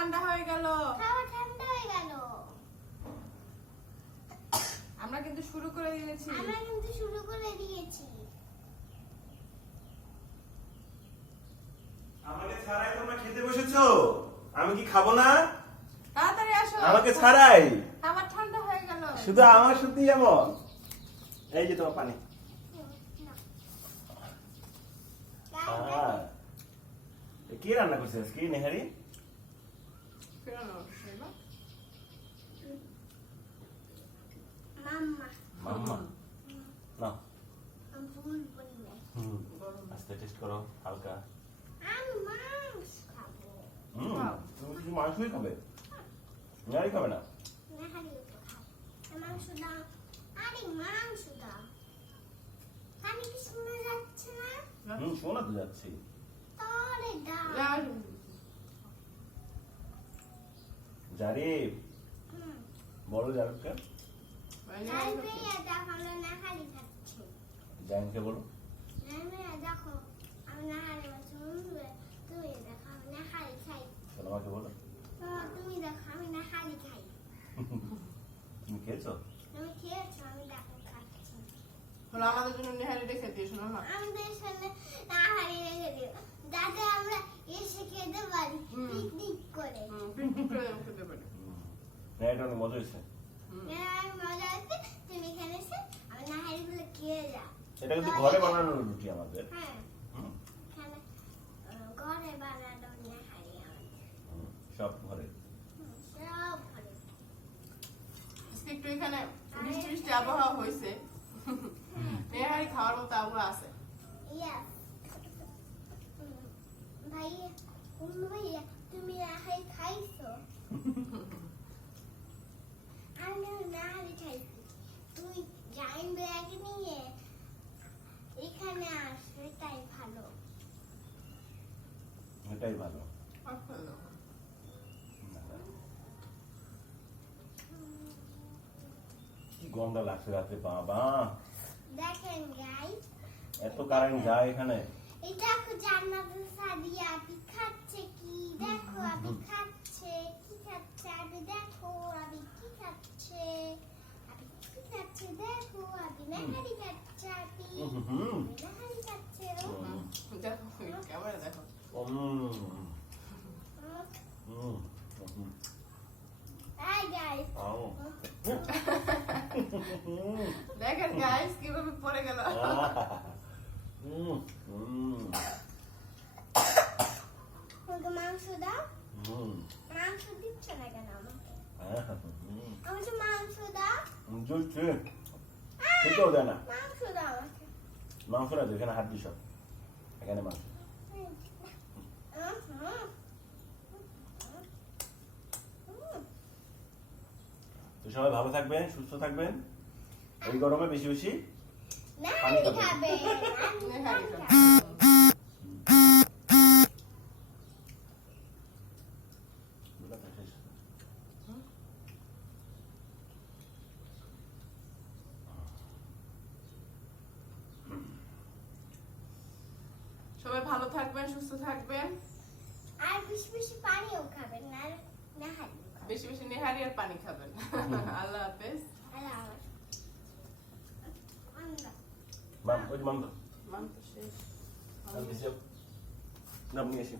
ঠান্ডা হয়ে গেল। খাওয়া ঠান্ডা হয়ে গেল। আমরা কিন্তু শুরু করে দিয়েছি। আমাকে ছাড়াই তোমরা খেতে বসেছো? আমি কি খাবো না? তাড়াতাড়ি আসো। আমাকে ছাড়াই আমার ঠান্ডা হয়ে গেল। শুধু আমার সত্যি এমন। এই যে তোমার পানি। কে রান্না করছে আজকে নেহারি? মাম্মা না আস্তে টেস্ট করো হালকা। তুমি কিছু মাংসই খাবে, নেহারি খাবে না? শোনা তো যাচ্ছি। জারিফ বলো জারিফকে, জাইনকে বলো। সোনামাকে বলো। তুমি দেখো আমি না খালি খাই। তুমি খেয়েছো? আমি খেয়েছি, আমি দেখো খাচ্ছি। বলো আমাদের জন্য নেহারি রেখে দিয়ে শোনো না। আমাদের সামনে নাহারি রেখে দিও যাতে আমরা এসে খেতে পারি পিকনিক করে। পিকনিক করে খেতে পারি। না এটা অনেক মজা হয়েছে। আমি মজা আছে, তুমি এখানে এসে আমি নাহারি গুলো খেয়ে যা। এটা কিন্তু ঘরে বানানো রুটি আমাদের। হ্যাঁ এখানে ঘরে বানানো নাহারি আমাদের। সব ঘরে। সব ঘরে। একটু এখানে বৃষ্টি বৃষ্টি আবহাওয়া হয়েছে, নেহারি খাওয়ার মতো আবহাওয়া আছে। Yes. ভাইয়া ভাইয়া তুমি নাহারি খাইছো? আমি নাহারি খাইছি। তুই জাইন ব্যাগ নিয়ে এখানে আস, এটাই ভালো। এটাই ভালো। কি গন্ধ লাগছে রাতে বাবা। দেখেন গাইস, এত কারেন্ট যায় এখানে। এই দেখো জান্নাতুল সাদিয়া আপনি খাচ্ছে কি, দেখো আপনি খাচ্ছে কি খাচ্ছে, আপনি দেখো আপনি কি খাচ্ছে, আপনি কি খাচ্ছে, দেখো আপনি নাহারি খাচ্ছে, আপনি নাহারি খাচ্ছে। দেখো ক্যামেরা দেখো। হাই গাইস, দেখেন গাইস কিভাবে পড়ে গেল। আমাকে মাংস দাও। মাংস দিচ্ছ না কেন আমাকে? আমাকে মাংস দাও। খেতেও দেয় না। মাংস দাও আমাকে। মাংস না, এখানে হাত দিস, এখানে মাংস। তো সবাই ভালো থাকবেন, সুস্থ থাকবেন। এই গরমে বেশি বেশি নাহারি খাবে। নেহারি খাবে। সবাই ভালো থাকবেন, সুস্থ থাকবেন। আর বেশি বেশি পানিও খাবেন, আর নাহারি বেশি বেশি নেহারি আর পানি খাবেন। আল্লাহ হাফেজ। আল্লাহ মাম ওই মাম মান তো শেষ। নাম নিয়ে আসি।